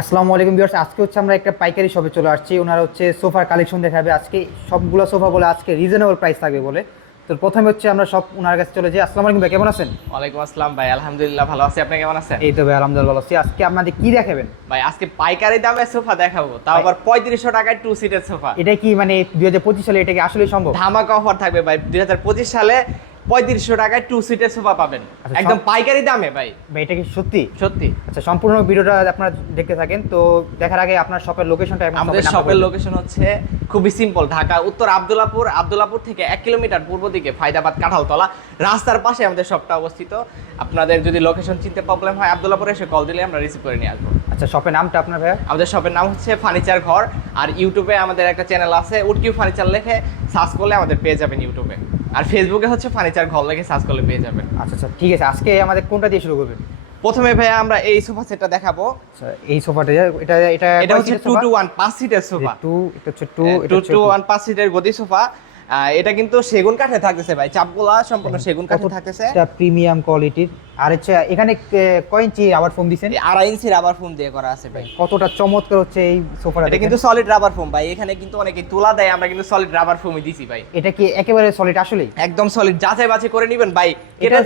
আসসালামু আলাইকুম ভিউয়ার্স, আজকে হচ্ছে আমরা একটা পাইকারি শপে চলে আসছি। ওনারা হচ্ছে সোফার কালেকশন দেখাবে আজকে। সবগুলো সোফা বলে আজকে রিজনেবল প্রাইস থাকবে বলে। তো প্রথমে হচ্ছে আমরা সব ওনার কাছে চলে যাই। আসসালামু আলাইকুম ভাই, কেমন আছেন? ওয়ালাইকুম আসসালাম ভাই, আলহামদুলিল্লাহ ভালো আছি। আপনি কেমন আছেন? এই তো ভাই আলহামদুলিল্লাহ ভালো আছি। আজকে আপনাদের কি দেখাবেন? ভাই আজকে পাইকারি দামে সোফা দেখাবো, তাও আবার 3500 টাকায় 2 সিটের সোফা। এটা কি মানে 2025 সালে এটা কি আসলে সম্ভব? ধামাকা অফার থাকবে ভাই, 2025 সালে 3500 টাকায় 2 সিটের সোফা পাবেন আচ্ছা, একদম পাইকারি দামে ভাই। ভাই এটা কি সত্যি? সত্যি। আচ্ছা, সম্পূর্ণ ভিডিওটা আপনারা দেখতে থাকেন। তো দেখার আগে আপনার শপের লোকেশনটা এবং আমাদের শপের লোকেশন হচ্ছে খুবই সিম্পল, ঢাকা উত্তর আব্দুল্লাহপুর থেকে 1 কিলোমিটার পূর্ব দিকে ফায়দাবাদ কাঁঠালতলা রাস্তার পাশে আমাদের শপটা অবস্থিত। আপনাদের যদি লোকেশন চিনতে প্রবলেম হয়, আব্দুল্লাহপুরে এসে কল দিলে আমরা রিসিভ করে নিয়ে আসবো। আচ্ছা, শপের নামটা আপনার ভাইয়া? আমাদের শপের নাম হচ্ছে ফার্নিচার ঘর। আর ইউটিউবে আমাদের একটা চ্যানেল আছে, উডকিউ ফার্নিচার লিখে সার্চ করলে আমাদের পেয়ে যাবেন ইউটিউবে। আর ফেসবুকে হচ্ছে ফার্নিচার ঘর লিখে সার্চ করলে পেয়ে যাবেন। আচ্ছা আচ্ছা, ঠিক আছে। আজকে আমাদের কোনটা দিয়ে শুরু করবেন? প্রথমে ভাইয়া আমরা এই সোফা সেটটা দেখাবো। আচ্ছা, এই সোফাটা এটা এটা এটা হচ্ছে 2 to 1 5 সিটের সোফা। 2 এটা হচ্ছে 2 to 1 5 সিটের গদি সোফা। এটা কিন্তু সেগুন কাঠে থাকতেছে ভাই, চাপগুলা সম্পূর্ণ সেগুন কাঠে থাকতেছে। এটা প্রিমিয়াম কোয়ালিটির। আর হচ্ছে এখানে কয় ইঞ্চি রাবার ফোম দিবেন? 2.5 ইঞ্চি রাবার ফোম দিয়ে করা আছে ভাই। কতটা চমৎকার হচ্ছে এই সোফাটা। এটা কিন্তু সলিড রাবার ফোম ভাই, এখানে কিন্তু অনেকে তুলা দেয়, আমরা কিন্তু সলিড রাবার ফোমই দিছি ভাই। এটা কি একেবারে সলিড আসলেই? একদম সলিড, যাচাই বাছাই করে নেবেন ভাই। কেটে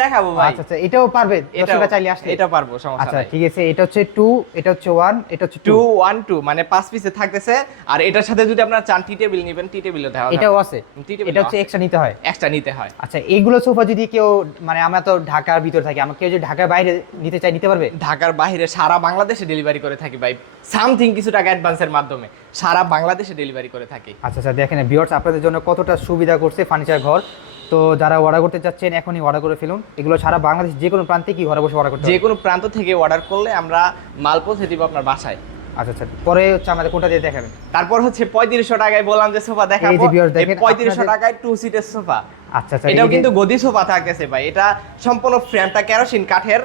দেখাবো ভাই। আচ্ছা আচ্ছা, এটাও পারবে দর্শকরা চাইলে আসলে? এটা পারবো, সমস্যা আচ্ছা নাই। ঠিক আছে, এটা হচ্ছে 2, এটা হচ্ছে 1, এটা হচ্ছে 2। 2 1 2 মানে 5 পিসে থাকতেছে। আর এটার সাথে যদি আপনারা চান টি টেবিল নেবেন, টি টেবিলও দেওয়া এটাও আছে? টি টেবিল এটা হচ্ছে এক্সট্রা নিতে হয়? এক্সট্রা নিতে হয়। আচ্ছা, এইগুলো সোফা যদি কেউ মানে আমরা তো ঢাকার ভিতর থাকি, আমরা কেউ যদি ঢাকার বাইরে নিতে চাই নিতে পারবে? ঢাকার বাইরে সারা বাংলাদেশে ডেলিভারি করে থাকি ভাই, সামথিং কিছু টাকা অ্যাডভান্সের মাধ্যমে সারা বাংলাদেশে ডেলিভারি করে থাকি। আচ্ছা আচ্ছা, দেখেন ভিউয়ার্স আপনাদের জন্য কতটা সুবিধা করছে ফার্নিচার ঘর। তো যারা অর্ডার করতে চাচ্ছেন এখনই অর্ডার করে ফেলুন। এগুলো সারা বাংলাদেশ যে কোনো প্রান্তে কি ঘরে বসে অর্ডার করতে যে হবে? কোনো প্রান্ত থেকে অর্ডার করলে আমরা মাল পৌঁছে দিব আপনার বাসায়। আচ্ছা আচ্ছা, পরে হচ্ছে আমাদের কোনটা দিয়ে দেখাবেন? তারপর হচ্ছে 3500 টাকায় বললাম যে সোফা দেখাবো। এই যে viewers দেখেন, 3500 টাকায় 2 সিটের সোফা। আচ্ছা আচ্ছা, এটাও কিন্তু গদি সোফা থাকতেছে ভাই। এটা সম্পূর্ণ ফ্রেমটা কেরোসিন কাঠের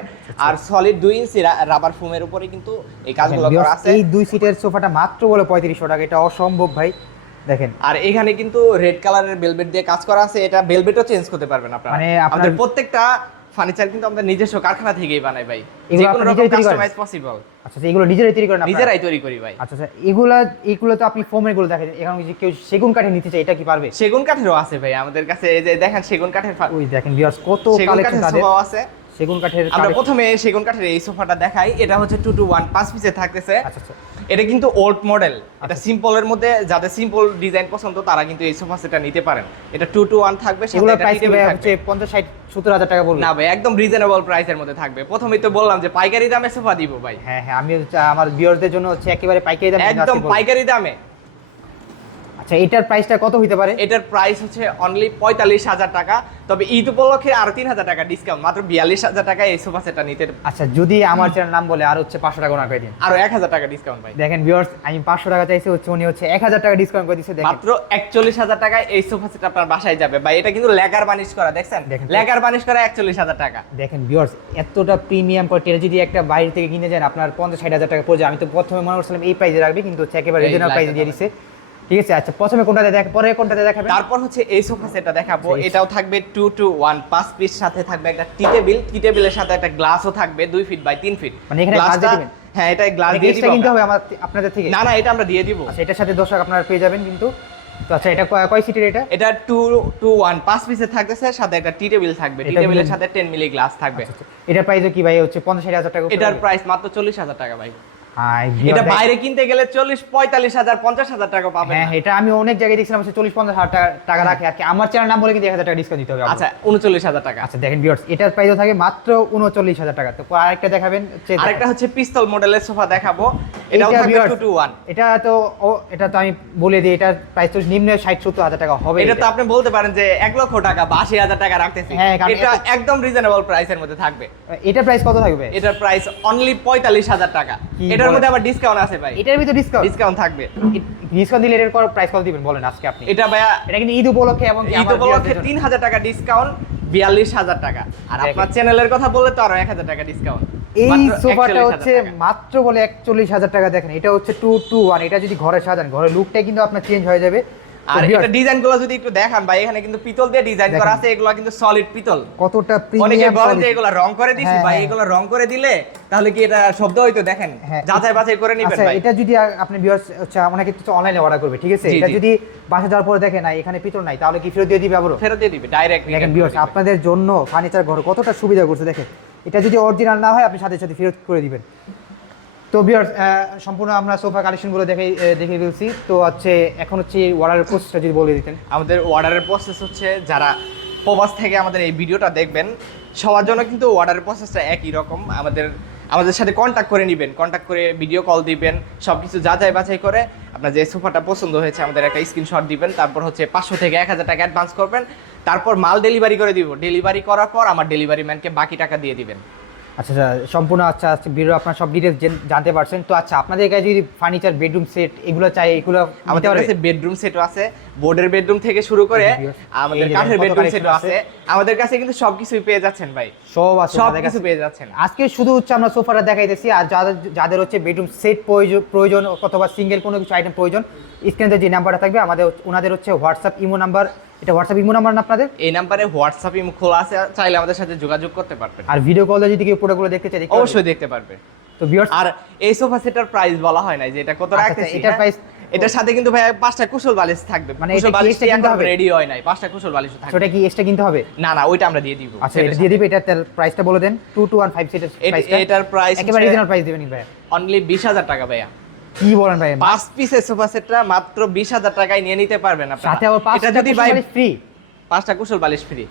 আর সলিড 2 ইঞ্চি রাবার ফোমের উপরে কিন্তু এই কাজগুলো করা আছে। এই 2 সিটের সোফাটা মাত্র বলে 3500 টাকা, এটা অসম্ভব ভাই। দেখেন, আর এখানে কিন্তু রেড কালারের ভেলভেট দিয়ে কাজ করা আছে। এটা ভেলভেটও চেঞ্জ করতে পারবেন আপনারা। মানে আমাদের প্রত্যেকটা ফার্নিচার কিন্তু আমাদের নিজস্ব কারখানা থেকেই বানাই ভাই। এগুলো যে কোনো আপনি রকম নিজেই তৈরি করেন? Customize possible. আচ্ছা আচ্ছা, এগুলো নিজেরাই তৈরি করেন আপনারা? নিজেরাই তৈরি করি ভাই। আচ্ছা আচ্ছা, এগুলো তো আপনি ফোমের গুলো দেখেন। এখন যদি কেউ সেগুন কাঠে নিতে চায় এটা কি পারবে? সেগুন কাঠেরও আছে ভাই আমাদের কাছে। এই যে দেখেন সেগুন কাঠের ওই দেখেন ভিউয়ার্স কত সেগুন কালেকশন কাঠের তাদের। সোফাও আছে। সেগুন কাঠের আমরা প্রথমে সেগুন কাঠের এই সোফাটা দেখাই। এটা হচ্ছে 2 to 1 5 পিসে থাকতেছে। আচ্ছা আচ্ছা, এটা কিন্তু ওল্ড মডেল। এটা সিম্পলের মধ্যে যাদের সিম্পল ডিজাইন পছন্দ তারা কিন্তু এই সোফা সেটটা নিতে পারেন। এটা 2 to 1 থাকবে, সাথে এগুলো একটা প্রাইস টি টেবিল হচ্ছে থাকবে। 50 60 70 হাজার টাকা বলবো? না ভাই, একদম রিজনেবল প্রাইসের মধ্যে থাকবে। প্রথমেই তো বললাম যে পাইকারি দামে সোফা দিব ভাই। হ্যাঁ হ্যাঁ, আমি আমার ভিউয়ারদের জন্য হচ্ছে একেবারে পাইকারি দামে একদম পাইকারি দামে। আচ্ছা, এটার প্রাইসটা কত হতে পারে? এটার প্রাইস হচ্ছে অনলি 45,000 টাকা। তবে ঈদ উপলক্ষে আরো 3,000 টাকা ডিসকাউন্ট, মাত্র 42,000 টাকায় এই সোফা সেটটা নিতে। আচ্ছা, যদি আমার চ্যানেল নাম বলে আর হচ্ছে 500 টাকা ওনা করে দিন। আরো 1,000 টাকা ডিসকাউন্ট ভাই। দেখেন ভিউয়ার্স, আমি 500 টাকা চাইছি, হচ্ছে উনি হচ্ছে 1000 টাকা ডিসকাউন্ট করে দিয়েছে। দেখেন মাত্র 41,000 টাকায় এই সোফা সেট আপনার বাসায় যাবে ভাই। এটা কিন্তু লেকার বানিশ করা, দেখছেন? দেখেন। লেকার বানিশ করা 41,000 টাকা। দেখেন ভিউয়ার্স, এতটা প্রিমিয়াম কোয়ালিটি যদি একটা বাইরে থেকে কিনে যান আপনার 50 60 হাজার টাকা পড়ে যায়। আমি তো প্রথমে মনে করছিলাম এই প্রাইসে রাখবে, কিন্তু হচ্ছে একেবারে এই রিজনেবল প্রাইসে দিয়ে দিছে। ঠিক আছে, আচ্ছা প্রথমে কোনটাতে দেখ, পরে কোনটাতে দেখাবেন? তারপর হচ্ছে এই সোফা সেটটা দেখাবো। আচ্ছা, এটাও থাকবে 2 to 1 5 পিস, সাথে থাকবে একটা টি টেবিল। টি টেবিলের সাথে একটা গ্লাসও থাকবে 2 ফিট বাই 3 ফিট। মানে এখানে গ্লাস দিয়ে দিবেন? হ্যাঁ, এটা গ্লাস দিয়ে দিব। কিনতে হবে আপনাদের থেকে? না না, এটা আমরা দিয়ে দিব। আচ্ছা, এটার সাথে দর্শক আপনারা পেয়ে যাবেন কিন্তু। তো আচ্ছা, এটা কয় সিটের এটা? এটা 2 to 1 5 পিসে থাকতেছে, সাথে একটা টি টেবিল থাকবে। টি টেবিলের সাথে 10 মিলি গ্লাস থাকবে। এটার প্রাইসও কি ভাই হচ্ছে 50 60 হাজার টাকা? এটার প্রাইস মাত্র 40,000 টাকা ভাই। হ্যাঁ, এটা বাইরে কিনতে গেলে 40 45,000 50,000 টাকা পাবেন। হ্যাঁ, এটা আমি অনেক জায়গায় দেখছিলাম 40 50 হাজার টাকা রাখে। আর কি আমার চ্যানেল নাম বলে কিন্তু 1000 টাকা ডিসকাউন্ট দিতে হবে। আচ্ছা, 39,000 টাকা। আচ্ছা দেখেন ভিউয়ার্স, এটার প্রাইসও থাকে মাত্র 39,000 টাকা। তো আরেকটা দেখাবেন? আরেকটা হচ্ছে পিস্তল মডেলের সোফা দেখাবো। এটাও থাকবে 2 to 1। এটা তো আমি বলে দিই, এটার প্রাইস তো নিম্ন 60 70 হাজার টাকা হবে। এটা তো আপনি বলতে পারেন যে 1 লক্ষ টাকা বা 80,000 টাকা রাখতেছি। হ্যাঁ, কারণ এটা একদম রিজনেবল প্রাইসের মধ্যে থাকবে। এটার প্রাইস কত থাকবে? এটার প্রাইস অনলি 45,000 টাকা। কি এটার বলেন? মধ্যে আবার ডিসকাউন্ট আছে ভাই। এটার ভিতরে ডিসকাউন্ট থাকবে। ডিসকাউন্ট দিলে এর প্রাইস কত দিবেন বলেন আজকে আপনি? এটা ভাইয়া এটা কিন্তু ঈদ উপলক্ষে এবং ঈদ উপলক্ষে 3,000 টাকা ডিসকাউন্ট, 42,000 টাকা। আর দেখেন। আপনার চ্যানেলের কথা বললে তো আরো 1,000 টাকা ডিসকাউন্ট। এই সোফাটা হচ্ছে মাত্র বলে 41,000 টাকা। দেখেন, এটা হচ্ছে 2 to 1। এটা যদি ঘরে সাজান, ঘরের লুকটাই কিন্তু আপনার চেঞ্জ হয়ে যাবে। আর viewers, এটা ডিজাইনগুলো যদি একটু দেখান ভাই, এখানে কিন্তু পিতল দিয়ে ডিজাইন করা আছে, এগুলো কিন্তু সলিড পিতল। কতটা অনেকে প্রিমিয়াম বলেন যে এগুলো রং করে দিছি, হ্যাঁ, ভাই হ্যাঁ। এগুলো রং করে দিলে তাহলে কি এটা শব্দ হইতো? দেখেন হ্যাঁ, যাচাই বাছাই করে নেবেন আচ্ছা ভাই। এটা যদি আপনি ভিউয়ার্স হচ্ছে অনেকে কিছু অনলাইনে অর্ডার করবে, ঠিক আছে, জি, এটা জি। যদি বাসা যাওয়ার পরে দেখে না এখানে পিতল নাই, তাহলে কি ফেরত দিয়ে দিবে আবারও? ফেরত দিয়ে দিবে ডাইরেক্ট। দেখেন ভিউয়ার্স, আপনাদের জন্য ফার্নিচার ঘর কতটা সুবিধা করছে দেখেন। এটা যদি অরিজিনাল না হয় আপনি সাথে সাথে ফেরত করে দিবেন। তো ভিউয়ার্স, সম্পূর্ণ আমরা সোফা কালেকশনগুলো দেখে ফেলছি। তো হচ্ছে এখন হচ্ছে অর্ডারের প্রসেসটা যদি বলে দিতেন। আমাদের অর্ডারের প্রসেস হচ্ছে, যারা প্রবাস থেকে আমাদের এই ভিডিওটা দেখবেন সবার জন্য কিন্তু অর্ডারের প্রসেসটা একই রকম। আমাদের সাথে কন্ট্যাক্ট করে নেবেন, কন্ট্যাক্ট করে ভিডিও কল দিবেন, সব কিছু যাচাই বাছাই করে আপনার যে সোফাটা পছন্দ হয়েছে আমাদের একটা স্ক্রিনশট দিবেন, তারপর হচ্ছে 500 থেকে 1000 টাকা অ্যাডভান্স করবেন, তারপর মাল ডেলিভারি করে দিব। ডেলিভারি করার পর আমার ডেলিভারি ম্যানকে বাকি টাকা দিয়ে দিবেন। আচ্ছা আচ্ছা, সম্পূর্ণ আচ্ছা আজকে ভিডিও আপনার সব ডিটেলস জানতে পারছেন। তো আচ্ছা, আপনাদের কাছে যদি ফার্নিচার বেডরুম সেট এগুলো চাই, এগুলো আমাদের কাছে বেডরুম সেটও আছে, বোর্ডের বেডরুম থেকে শুরু করে আমাদের কাঠের বেডরুম সেটও আছে। আমাদের কাছে কিন্তু সবকিছুই পেয়ে যাচ্ছেন ভাই, সব আছে, সব কিছু পেয়ে যাচ্ছেন। আজকে শুধু হচ্ছে আমরা সোফাটা দেখাইতেছি। আর যাদের হচ্ছে বেডরুম সেট প্রয়োজন অথবা সিঙ্গেল কোনো কিছু আইটেম প্রয়োজন, স্ক্রিনে যে নাম্বারটা থাকবে ওনাদের হচ্ছে হোয়াটসঅ্যাপ ইমো নাম্বার, এটা হোয়াটসঅ্যাপ ইমো নাম্বার না আপনাদের? এই নাম্বারে হোয়াটসঅ্যাপ ইমো খোলা আছে, চাইলে আমাদের সাথে যোগাযোগ করতে পারবেন। আর ভিডিও কলে যদি কেউ পুরোগুলো দেখতে চায় অবশ্যই দেখতে পারবে। তো ভিউয়ার্স, আর এই সোফা সেটার প্রাইস বলা হয় না যে এটা কত রাখতেছি। এটার প্রাইস এটার সাথে কিন্তু ভাই 5টা কুশল বালিশ থাকবে, মানে কুশল এটা কি বালিশটি extra কিনতে এখন হবে? রেডি হয় নাই, 5টা কুশল বালিশও থাকবে। সেটা কি এক্সট্রা কিনতে হবে? না না, ওইটা আমরা দিয়ে দিব। আচ্ছা, এটা দিয়ে দিবে। এটার প্রাইসটা বলে দেন। 2215 সেটের প্রাইসটা, এটার প্রাইস একেবারে রিজনাল প্রাইস দিবেন ভাই। অনলি 20000 টাকা ভাইয়া। কি বলেন ভাই? 5 পিসের সোফা সেটটা মাত্র 20000 টাকায় নিয়ে নিতে পারবেন আপনারা। সাথে আবার এটা 5টা যদি ভাই ফ্রি, 5টা কুশল বালিশ ফ্রি,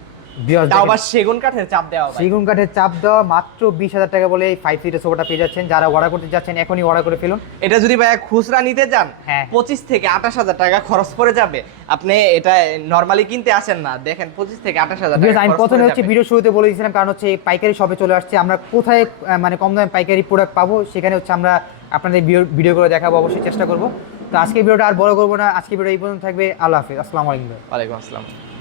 ভিউয়ার্স তাও আবার সেগুন কাঠের চাপ দেওয়া ভাই। সেগুন কাঠের চাপ দেওয়া, মাত্র 20000 টাকা বলে এই 5 সিটের সোফাটা পেয়ে যাচ্ছেন। যারা অর্ডার করতে যাচ্ছেন এখনই অর্ডার করে ফেলুন। এটা যদি ভাইয়া খুচরা নিতে যান, হ্যাঁ। 25 থেকে 28000 টাকা খরচ পড়ে যাবে। আপনি এটা নরমালি কিনতে আসেন না, দেখেন 25 থেকে 28000 টাকা আমি খরচ প্রথমে পড়ে হচ্ছে যাবে। ভিডিও শুরুতে বলে দিয়েছিলাম, কারণ হচ্ছে এই পাইকারি শপে চলে আসছে। আমরা কোথায় মানে কম দামে পাইকারি প্রোডাক্ট পাবো, সেখানে হচ্ছে আমরা আপনাদের ভিডিও করে দেখাবো, অবশ্যই চেষ্টা করবো। তো আজকে ভিডিওটা আর বড় করবো না, আজকে ভিডিও এই পর্যন্ত থাকবে। আল্লাহ হাফিজ, আসসালামু আলাইকুম। ওয়ালাইকুম আসসালাম।